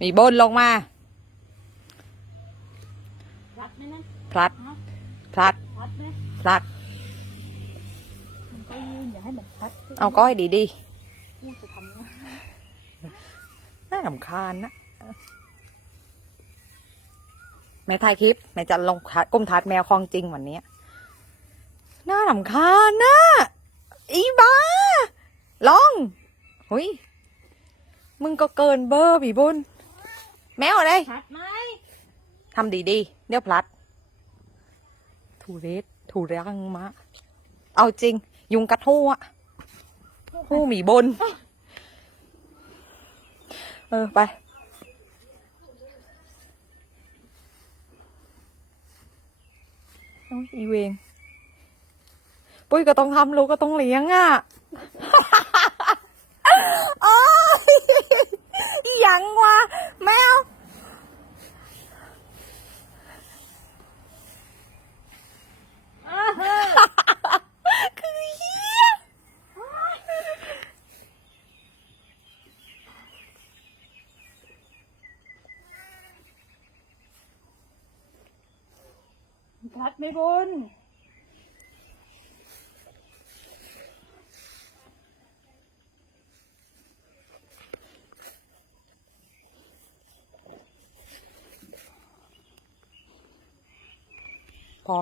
มีบนลงมารัดไหมนะพลัด พลัดรัดไหมพลัดมันก็ยืนอย่าให้มันพัด เอาก้อยดีดีพูดจะทำนะๆน่าลำคาญนะแม่ถ่ายคลิปแม่จะลงทัดก้มทัดแมวคลองจริงวันนี้น่าลำคาญนะอีบ้าลองหุยมึงก็เกินเบอร์พี่บุญ แมวอะไรพัดไหมทำดีๆเดี๋ยวพลัด ถูเรศถูรังมะ เอาจริง ยุงกัดหู้อะหู้หมีบน เออ ไปโอ้ยอีเวง ปุ้ยก็ต้องทำลูกก็ต้องเลี้ยงอะโอ้ยอีหยังวะแมว คือเฮีย พัดไม่บนพอ